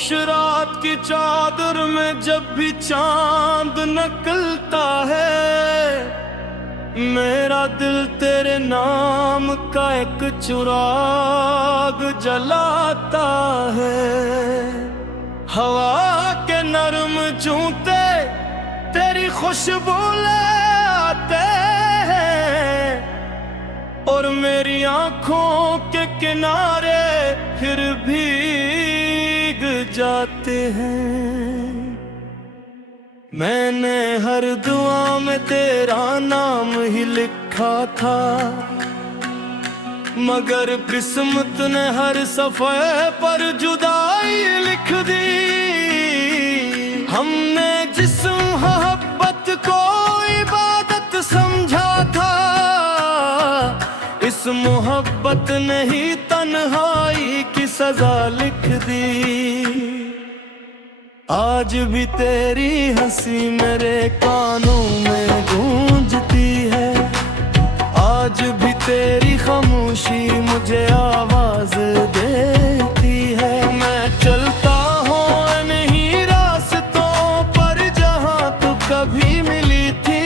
खामोश रात की चादर में जब भी चांद निकलता है, मेरा दिल तेरे नाम का एक चिराग जलाता है। हवा के नरम जूते तेरी खुशबू ले आते हैं, और मेरी आंखों के किनारे फिर भीग जाते हैं। मैंने हर दुआ में तेरा नाम ही लिखा था, मगर किस्मत ने हर सफ़े पर जुदाई लिख दी। हमने जिस मोहब्बत को इबादत समझा था, इस मोहब्बत ने ही तन्हाई की सजा लिख दी। आज भी तेरी हंसी मेरे कानों में गूंजती है, आज भी तेरी खामोशी मुझे आवाज देती है। मैं चलता हूँ नहीं रास्तों पर जहाँ तू कभी मिली थी,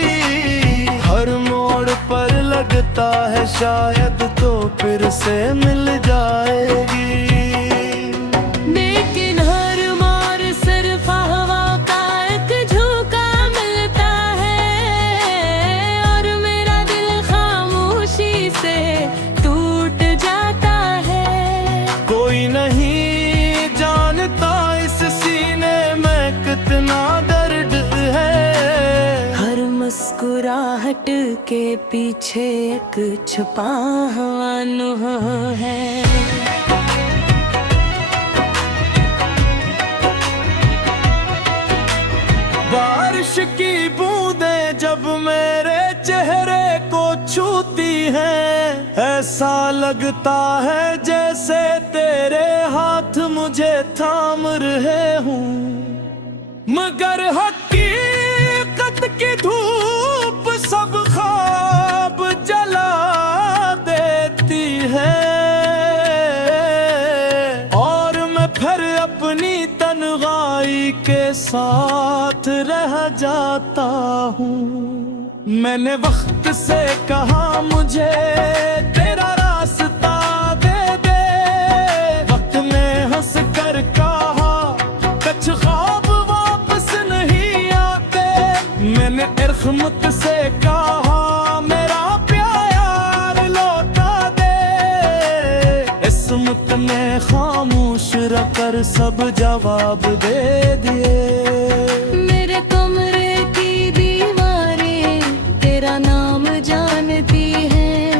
हर मोड़ पर लगता है शायद तो फिर से मिल जाएगी। कोई नहीं जानता इस सीने में कितना दर्द है, हर मुस्कुराहट के पीछे एक छुपा हुआ नुह है। बारिश की बूंदें जब मेरे चेहरे को छूती हैं, ऐसा लगता है जैसे तेरे हाथ मुझे थाम रहे हूँ, मगर हकीकत की धूप सब ख्वाब जला देती है, और मैं फिर अपनी तन्हाई के साथ रह जाता हूँ। मैंने वक्त से कहा मुझे तेरा रास्ता दे दे, वक्त ने हंस कर कहा कुछ ख्वाब वापस नहीं आते। मैंने इर्खमत से कहा मेरा प्यार लौटा दे, इस्मत ने खामोश रखकर सब जवाब दे दिए। मेरे कमरे की दीवारें तेरा नाम जानती हैं,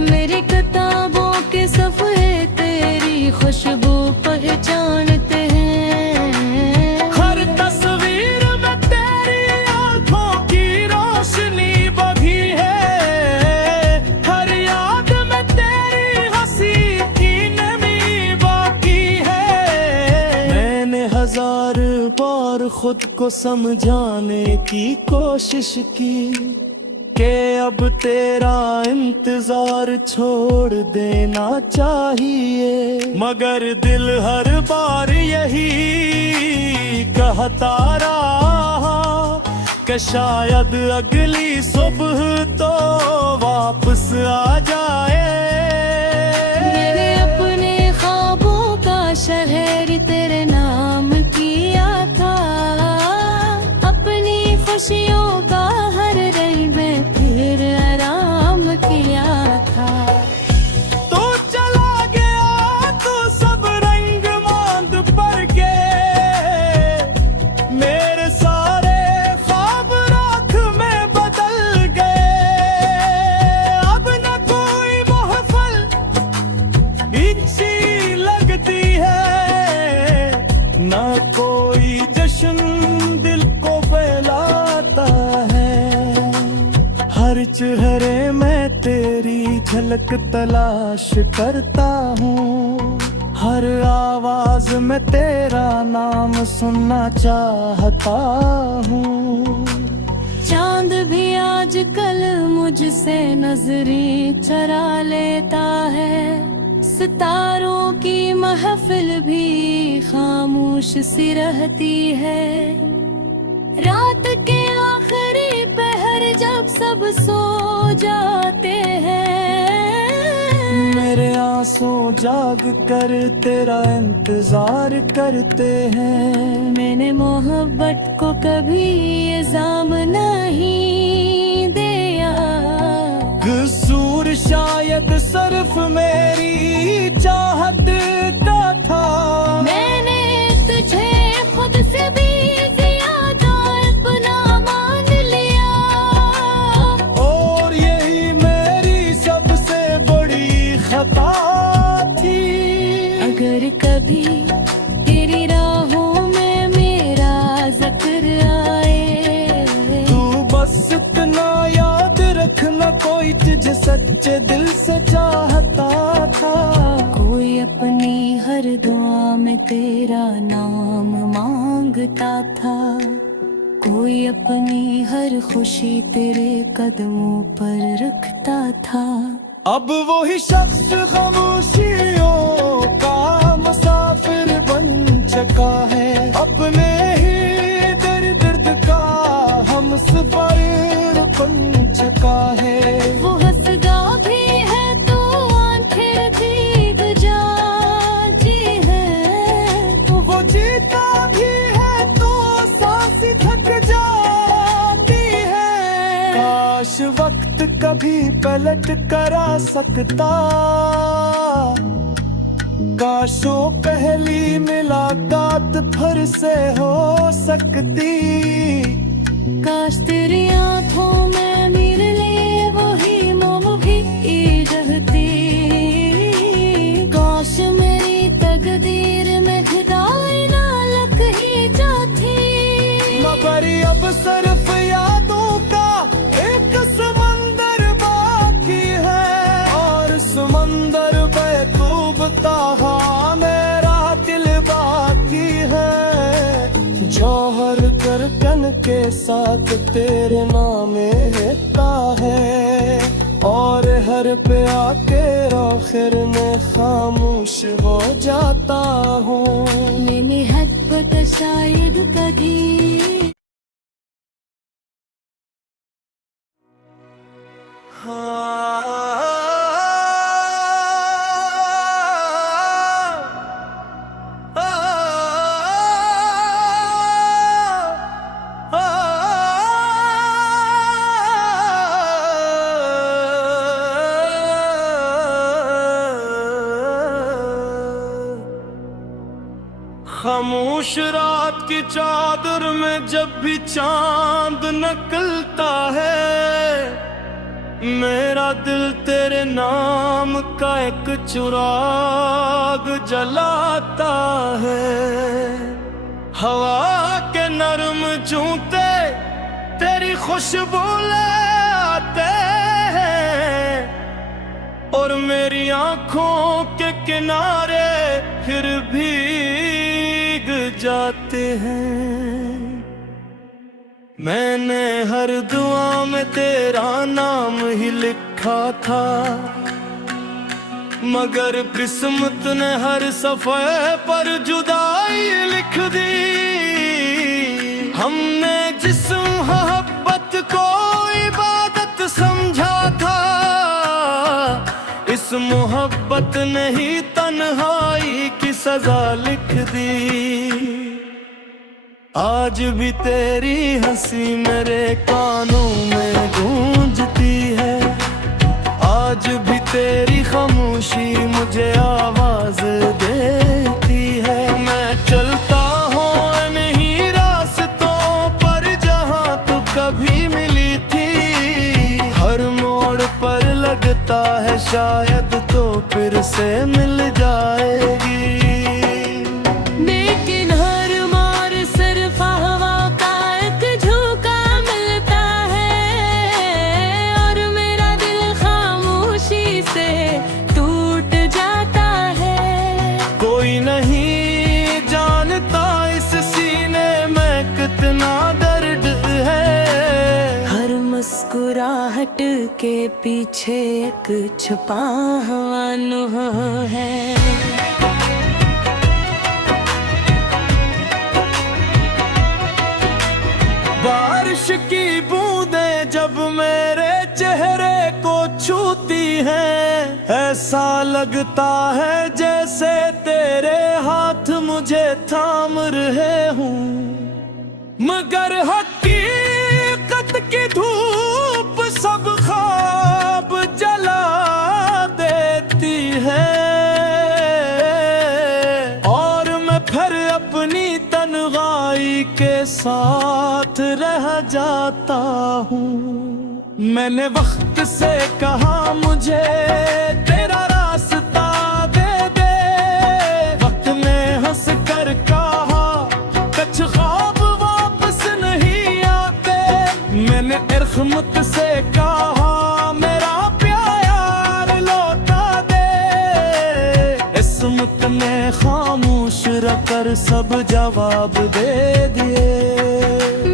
मेरी किताबों के सफ़े तेरी खुशबू पहचानते हैं। हर तस्वीर में तेरी आंखों की रोशनी बधी है, हर याद में तेरी हंसी की नमी बाकी है। मैंने हजार बार खुद को समझाने की कोशिश की कि अब तेरा इंतजार छोड़ देना चाहिए, मगर दिल हर बार यही कहता रहा कि शायद अगली सुबह तो वापस आ जाए। मेरे अपने ख्वाबों का शहर तेरे नाम किया था, अपनी खुशियों का हर रंग में फिर आराम किया था। तू चला गया तो सब रंग मांद पर के, मेरे सारे ख्वाब राख में बदल गए। अब न कोई महफिल अच्छी लगती है, न कोई जश्न दिल को बहलाता है। हर चेहरे में तेरी झलक तलाश करता हूँ, हर आवाज में तेरा नाम सुनना चाहता हूँ। चांद भी आजकल मुझसे नजरें चरा लेता है, सितारों की महफिल भी खामोश सी रहती है। रात के आखिरी पहर जब सब सो जाते हैं, मेरे आंसू जाग कर तेरा इंतजार करते हैं। मैंने मोहब्बत को कभी इल्जाम नहीं दिया। कसूर शायद सिर्फ मेरी चाहत का था। मैंने तुझे खुद से भी ज्यादा अपना मान लिया, और यही मेरी सबसे बड़ी खता थी। अगर कभी तेरी राहों में मेरा जिक्र आए, तू बस इतना याद रखना, कोई तुझे सच्चे दिल से चाहता था। कोई अपनी हर दुआ में तेरा नाम मांगता था। कोई अपनी हर खुशी तेरे कदमों पर रखता था। अब वही शख्स खामोशियों का मुसाफिर बन चुका है। अपने ही दर्द का हम सफर बन चुका है। वो हंसदा भी है तो आंखें भीग जाती है। वो जीता भी है तो सांस थक जाती है। काश वक्त कभी पलट कर आ सकता, काशों पहली मुलाकात फिर से हो सकती। काश तेरी आंखों में मेरे लिए वही मोम भी रहती। काश मेरी तकदीर में खुदाई ना लग ही जाती। मगर अब सिर्फ यादों का एक समंदर बाकी है, और समंदर बेतूबता मेरा दिल बाकी है। जौहर दर्पण के साथ तेरे नाम रहता है, और हर पे आके आखिर में खामोश हो जाता हूँ। मैंने हद पर शायद कभी खामोश रात की चादर में जब भी चांद निकलता है, मेरा दिल तेरे नाम का एक चिराग जलाता है। हवा के नरम जूते तेरी खुशबू ले आते हैं, और मेरी आंखों के किनारे फिर भीग जाते हैं। मैंने हर दुआ में तेरा नाम ही लिखा था, मगर किस्मत ने हर सफ़े पर जुदाई लिख दी। हमने जिस मोहब्बत को इबादत समझा था, इस मोहब्बत ने ही तन्हाई की सजा लिख दी। आज भी तेरी हंसी मेरे कानों में गूंजती है, आज भी तेरी खामोशी मुझे आवाज देती है। मैं चलता हूँ नहीं रास्तों पर जहाँ तू कभी मिली थी, हर मोड़ पर लगता है शायद तो फिर से मिल जाएगी। लेकिन हर मार सिर्फ हवा का एक झोंका मिलता है, और मेरा दिल खामोशी से टूट जाता है। कोई नहीं जानता इस सीने में कितना दर्द है, हर मुस्कुराहट मुस्कुराहट के पीछे एक छुपा हुआ अनुभव है। बारिश की बूंदें जब मेरे चेहरे को छूती हैं, ऐसा लगता है जैसे तेरे हाथ मुझे थाम रहे हूँ। मगर हकीकत की धूप सब ख्वाब जला देती है, और मैं फिर अपनी तन्हाई के साथ रह जाता हूँ। मैंने वक्त से कहा मुझे तेरा रास्ता दे दे, वक्त ने हंस कर कहा कुछ ख्वाब वापस नहीं आते। मैंने इरखमत से कहा मेरा प्यार लौटा दे, इस्मत ने खामोश रखकर सब जवाब दे दिए।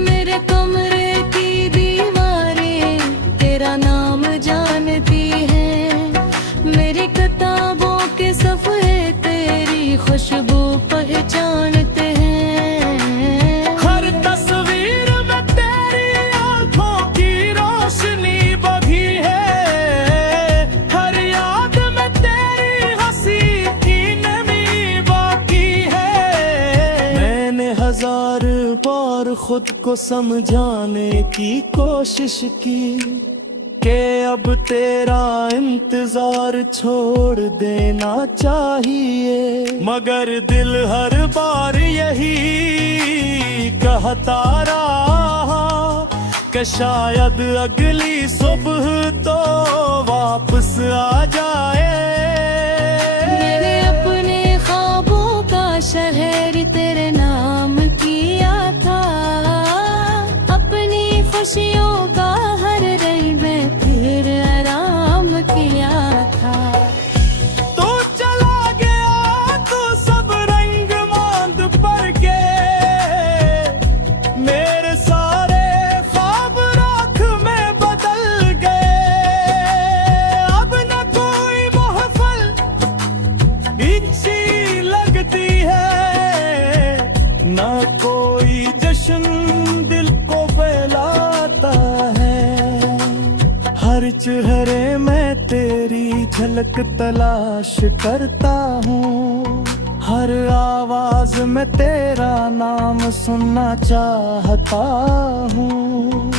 मेरे कमरे की दीवारें तेरा नाम जानती हैं, मेरी किताबों के सफ़े तेरी खुशबू पहचानते हैं। हर तस्वीर में तेरी आंखों की रोशनी बगी है, हर याद में तेरी हंसी की नमी बाकी है। मैंने हजार बार खुद को समझाने की कोशिश की कि अब तेरा इंतजार छोड़ देना चाहिए, मगर दिल हर बार यही कहता रहा कि शायद अगली सुबह तो वापस आ जाए। मैंने अपने ख्वाबों का शहर तेरे नाम किया था, अपनी खुशियों का हर रंग में फिर आराम किया था। तू चला गया तो सब रंग मांद पर गए, मेरे सारे ख्वाब राख में बदल गए। अब न कोई महफिल अच्छी लगती है, न कोई जश्न दिल को बहलाता है। हर चेहरे में तेरी झलक तलाश करता हूँ, हर आवाज में तेरा नाम सुनना चाहता हूँ।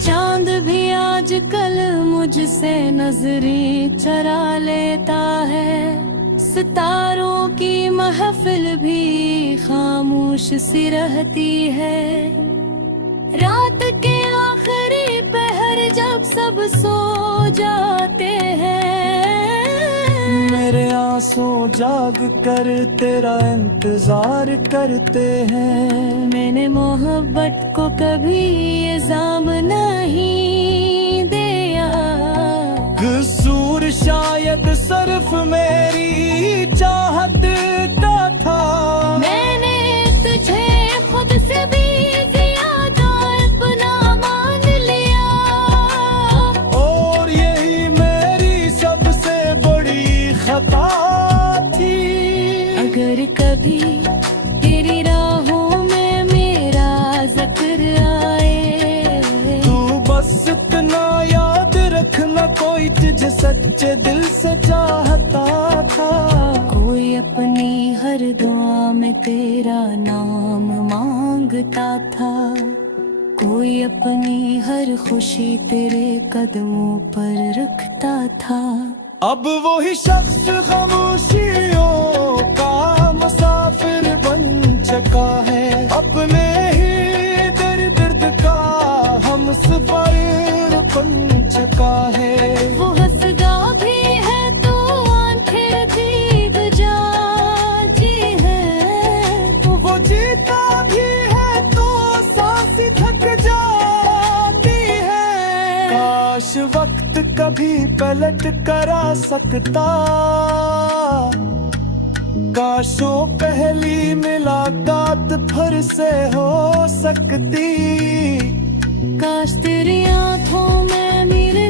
चांद भी आजकल मुझसे नजरें चरा लेता है, सितारों की महफिल भी खामोश सी रहती है। रात के आखिरी पहर जब सब सो जाते हैं, मेरे आंसू जाग कर तेरा इंतजार करते हैं। मैंने मोहब्बत को कभी इल्जाम नहीं दिया, कसूर शायद सिर्फ मेरी चाहत का था। मैंने तुझे खुद से भी ज्यादा अपना मान लिया, और यही मेरी सबसे बड़ी खता थी। अगर कभी तेरी राहों में मेरा जिक्र आए, तू बस इतना याद रखना कोई तुझे सच्चे दिल से चाहता था। कोई अपनी हर दुआ में तेरा नाम मांगता था, कोई अपनी हर खुशी तेरे कदमों पर रखता था। अब वही शख्स खामोशियों का मुसाफिर बन चुका है, अपने ही दर्द का हम सफर बन चुका है। वो हंसदा भी है तो आंखें भीग जाती है, वो जीता भी है तो सांस थक जाती है। काश वक्त कभी पलट कर आ सकता, काशों पहली मुलाकात फिर से हो सकती। काश तेरी आंखों में मेरे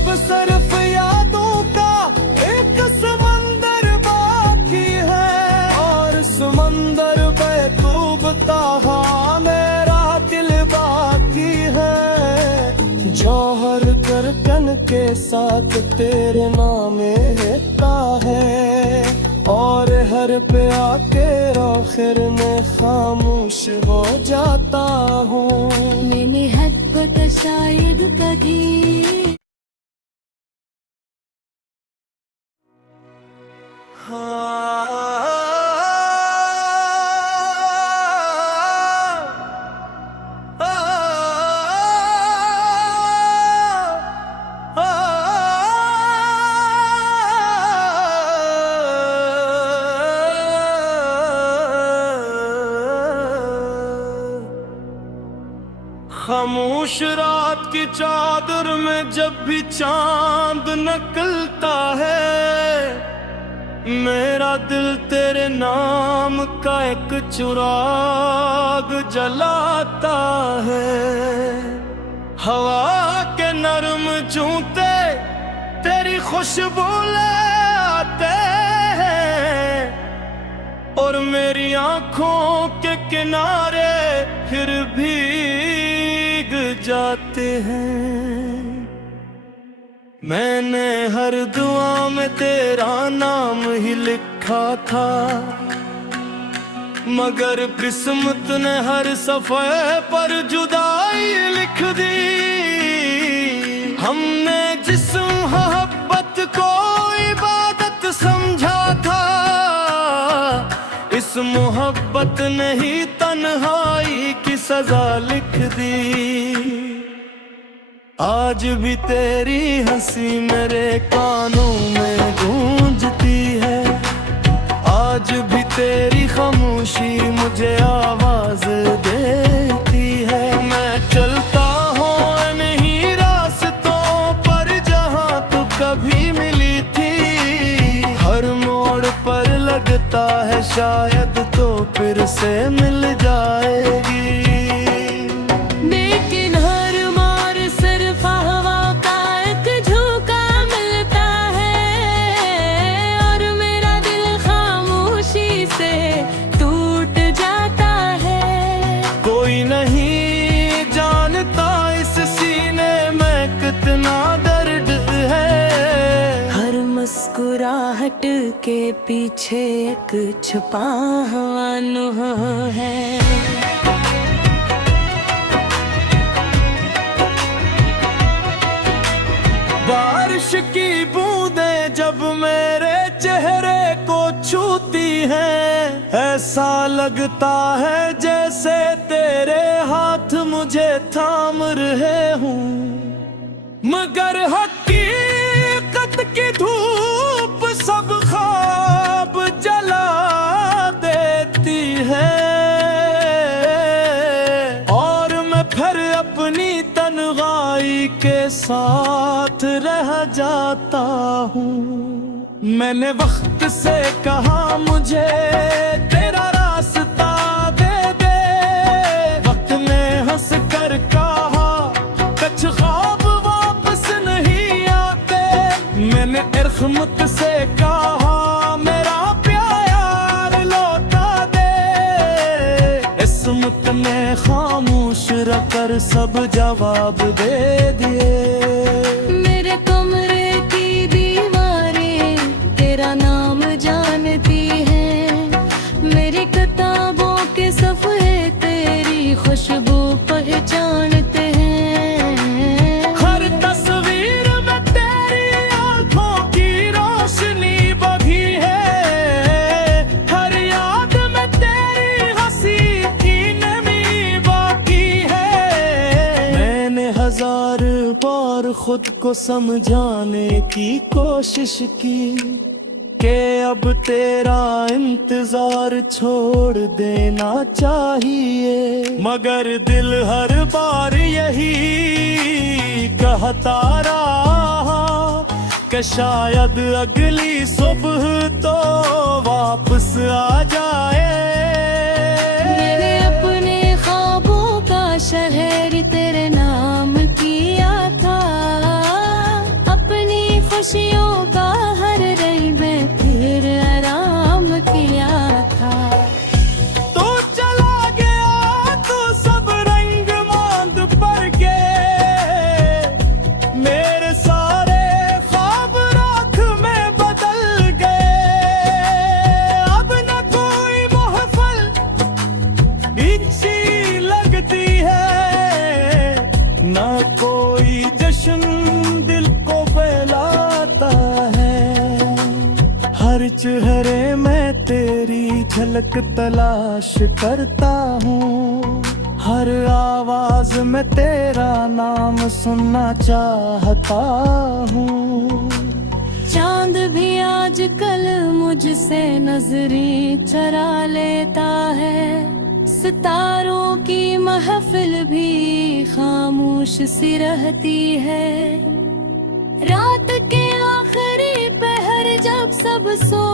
अब सिर्फ यादों का एक समंदर बाकी है, और समंदर पे डूबता हाँ मेरा दिल बाकी है। जौहर दर्पण के साथ तेरे नामे रहता है, और हर पे आके आखिर में खामोश हो जाता हूँ। मैंने हद पता शायद कभी खामोश रात की चादर में जब भी चांद निकलता है, मेरा दिल तेरे नाम का एक चिराग जलाता है। हवा के नरम जूते तेरी खुशबू ले आते हैं, और मेरी आंखों के किनारे फिर भीग जाते हैं। मैंने हर दुआ में तेरा नाम ही लिखा था, मगर किस्मत ने हर सफ़े पर जुदाई लिख दी। हमने जिस मोहब्बत को इबादत समझा था, इस मोहब्बत ने ही तन्हाई की सजा लिख दी। आज भी तेरी हंसी मेरे कानों में गूंजती है, आज भी तेरी खामोशी मुझे आवाज देती है। मैं चलता हूँ नहीं रास्तों पर जहाँ तू कभी मिली थी, हर मोड़ पर लगता है शायद तो फिर से मिल जाएगी। लेकिन हर मार सिर्फ हवा का एक झोंका मिलता है, और मेरा दिल खामोशी से टूट जाता है। कोई नहीं जानता इस सीने में कितना दर्द है, हर मुस्कुराहट के पीछे एक छुपा हुआ नुह है। बारिश की बूंदें जब मेरे चेहरे को छूती हैं, ऐसा लगता है जैसे तेरे हाथ मुझे थाम रहे हूँ, मगर हकीकत की धूप सब ख्वाब जला देती है, और मैं फिर अपनी तन्हाई के साथ रह जाता हूँ। मैंने वक्त से कहा मुझे तेरा रास्ता दे दे, वक्त ने हंस कर कहा कुछ ख्वाब वापस नहीं आते। मैंने इर्खमत से कहा मेरा प्यार लौटा दे, इस्मत ने खामोश रखकर सब जवाब दे दिए। मेरे कमरे की दीवारें तेरा नाम जानती हैं, मेरी किताबों के सफ़े तेरी खुशबू पहचानते हैं। हर तस्वीर में तेरी आंखों की रोशनी बगी है, हर याद में तेरी हंसी की नमी बाकी है। मैंने हजार बार खुद को समझाने की कोशिश की कि अब तेरा इंतजार छोड़ देना चाहिए, मगर दिल हर बार यही कहता रहा कि शायद अगली सुबह तो वापस आ जाए। मैंने अपने ख्वाबों का शहर तेरे नाम किया था, अब खुशियों का हर रंग में फिर आराम किया था। तू चला गया तो सब रंग मांद पर गए, मेरे सारे ख्वाब राख में बदल गए। अब न कोई महफिल अच्छी लगती है, न कोई जश्न दिल को बहलाता है। हर चेहरे में तेरी झलक तलाश करता हूँ, हर आवाज में तेरा नाम सुनना चाहता हूँ। चांद भी आजकल मुझसे नजरें चरा लेता है, सितारों की महफिल भी खामोश सी रहती है। रात के आखिरी पहर जब सब सो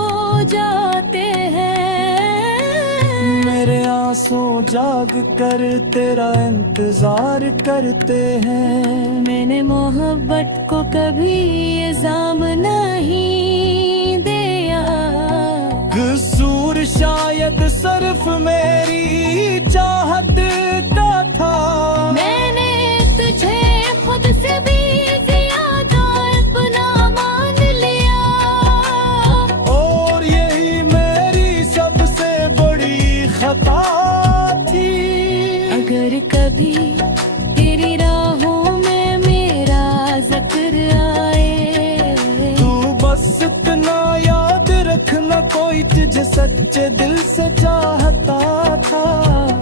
जाते हैं, मेरे आंसू जाग कर तेरा इंतजार करते हैं। मैंने मोहब्बत को कभी इल्जाम नहीं दिया, कसूर शायद सिर्फ मेरी चाहत का था। मैंने तुझे खुद से भी ज्यादा अपना मान लिया, और यही मेरी सबसे बड़ी खता थी। अगर कभी तेरी राहों में मेरा जिक्र आए, तू बस इतना याद रखना, कोई तुझे सच्चे दिल से चाहता था।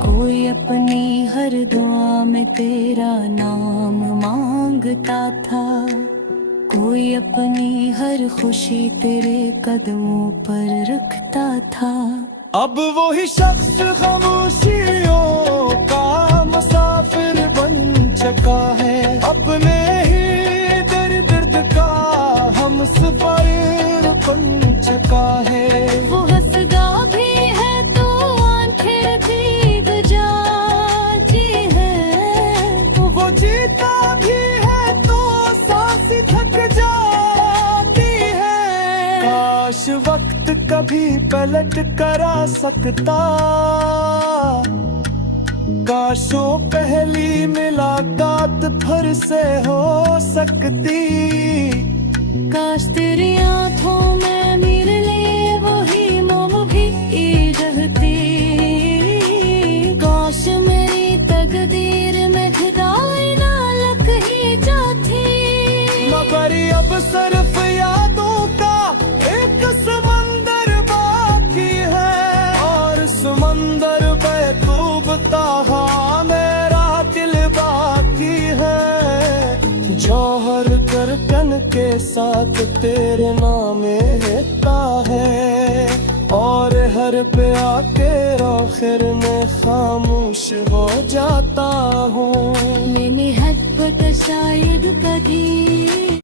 कोई अपनी हर दुआ में तेरा नाम मांगता था, कोई अपनी हर खुशी तेरे कदमों पर रखता था। अब वही शख्स खामोशियों का मुसाफिर बन चुका है, अपने ही दर्द का हम सफर बन चुका है। वो हंसदा भी है तो आंखें भीग जाती है, वो जीता भी है तो सांस थक जाती है। काश वक्त कभी पलट कर आ सकता, काशों पहली मुलाकात फिर से हो सकती। काश तेरी आंखों में मेरे लिए वही मोम भी रहती, काश मेरी तकदीर में खुदाई ना लग ही जाती। मगर अब सिर्फ यादों का एक समंदर बाकी है, और समंदर बहतूबता मेरा दिल बाकी है। जौहर दर्पण के साथ तेरे नाम रहता है, और हर पे आके आखिर में खामोश हो जाता हूँ। मैंने हद शायद कभी